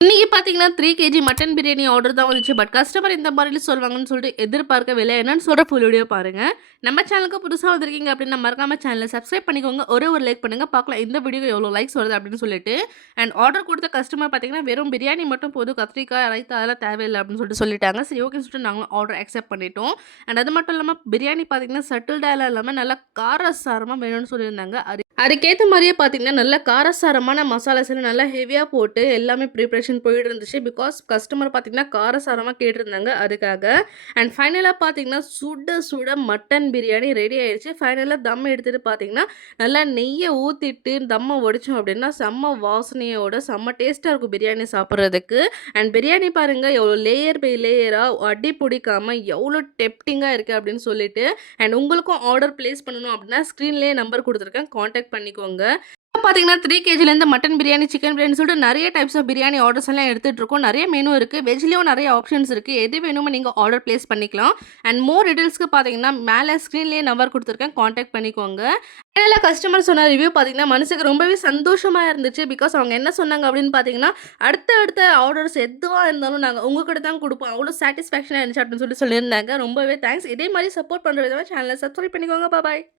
இன்னைக்கு பார்த்தீங்கன்னா 3 KG mutton biryani order தான் வந்துச்சு. பட் கஸ்டமர் இந்த மாரிலாம் சொல்லுவாங்கன்னு சொல்லிட்டு எதிர்பார்க்கவில்லை. என்னன்னு சொல்ற ஃபுல் வீடியோ பாருங்க. நம்ம சேனலுக்கு புதுசா வந்திருக்கீங்க அப்படின்னா மறக்காம சேனல சப்ஸ்கிரைப் பண்ணிக்கோங்க. ஒரே ஒரு லைக் பண்ணுங்க. பார்க்கலாம் இந்த வீடியோக்கு எவ்வளோ லைக்ஸ் வருது அப்படின்னு சொல்லிட்டு. அண்ட் ஆர்டர் கொடுத்த கஸ்டமர் பார்த்தீங்கன்னா, வெறும் பிரியாணி மட்டும் போதும். கத்திரிக்காய், ரைத்தா அதெல்லாம் தேவையில்ல அப்படின்னு சொல்லிட்டு சொல்லிட்டாங்க. சரி ஓகேன்னு சொல்லிட்டு நாங்களும் ஆர்டர் அக்செப்ட் பண்ணிட்டோம். அண்ட் அது மட்டும் இல்லாம பிரியாணி பார்த்தீங்கன்னா, சட்டில்டாலாம் இல்லாம நல்லா காரசாரமா வேணும்னு சொல்லியிருந்தாங்க. அதுக்கேத்த மாரியே பார்த்தீங்கன்னா, நல்ல காரசாரமான மசாலாஸ் எல்லாம் நல்லா ஹெவியா போட்டு எல்லாமே ப்ரிப்பரேஷன் போயிட்டு இருந்துச்சு. பிகாஸ் கஸ்டமர் பார்த்தீங்கன்னா, காரசாரமா கேட்டிருந்தாங்க அதுக்காக. அண்ட் ஃபைனலா பார்த்தீங்கன்னா, சுட சுட மட்டன் பிரியாணி ரெடி ஆயிடுச்சு. ஃபைனலா தம் எடுத்துட்டு பார்த்தீங்கன்னா, நல்லா நெய்ய ஊத்திட்டு தம்ம ஒடிச்சோம் அப்படின்னா, செம்ம வாசனையோட செம்ம டேஸ்ட்டா இருக்கும் பிரியாணி சாப்பிடுறதுக்கு. அண்ட் பிரியாணி பாருங்க எவ்வளோ லேயர் பை லேயரா அடி பிடிக்காம எவ்வளோ டெம்ப்டிங்கா இருக்கு அப்படின்னு சொல்லிட்டு. அண்ட் உங்களுக்கும் ஆர்டர் பிளேஸ் பண்ணணும் அப்படின்னா, ஸ்க்ரீன்லேயே நம்பர் குடுத்துருக்கேன். கான்டாக்ட் பண்ணிக்கோங்க. இப்ப பார்த்தீங்கன்னா 3 கேஜிலேருந்து மட்டன் பிரியாணி, சிக்கன் பிரியாணின்னு சொல்லிட்டு நெறைய டைப்ஸ் ஆஃப் பிரியாணி ஆர்டர்ஸ் எல்லாம் எடுத்துட்டு இருக்கோம். நெறைய மெனு இருக்கு. வெஜ்லயும் நெறைய ஆப்ஷன்ஸ் இருக்கு. எது வேணுமோ நீங்க ஆர்டர் பிளேஸ் பண்ணிக்கலாம். அண்ட் மோர் டீட்டெயில்ஸ்க்கு பார்த்தீங்கன்னா, மேல ஸ்க்ரீன்லேயே நம்பர் குடுத்துருக்கேன். கான்டாக்ட் பண்ணிக்கோங்க. ஃபைனலா கஸ்டமர் சொன்ன ரிவ்யூ பார்த்தீங்கன்னா, மனசுக்கு ரொம்பவே சந்தோஷமா இருந்துச்சு. பிகாஸ் அவங்க என்ன சொன்னாங்க அப்படின்னு பார்த்தீங்கன்னா, அடுத்த ஆர்டர்ஸ் எதுவா இருந்தாலும் நாங்க உங்க கிட்ட தான் குடுப்போம். அவ்வளோ சாட்டிஸ்ஃபேக்ஷனா இருந்துச்சு அப்படின்னு சொல்லியிருந்தாங்க. ரொம்பவே தேங்க்ஸ். இதே மாரி சப்போர்ட் பண்ற விதமா சேனல சப்ஸ்கிரைப் பண்ணிக்கோங்க. பாய்.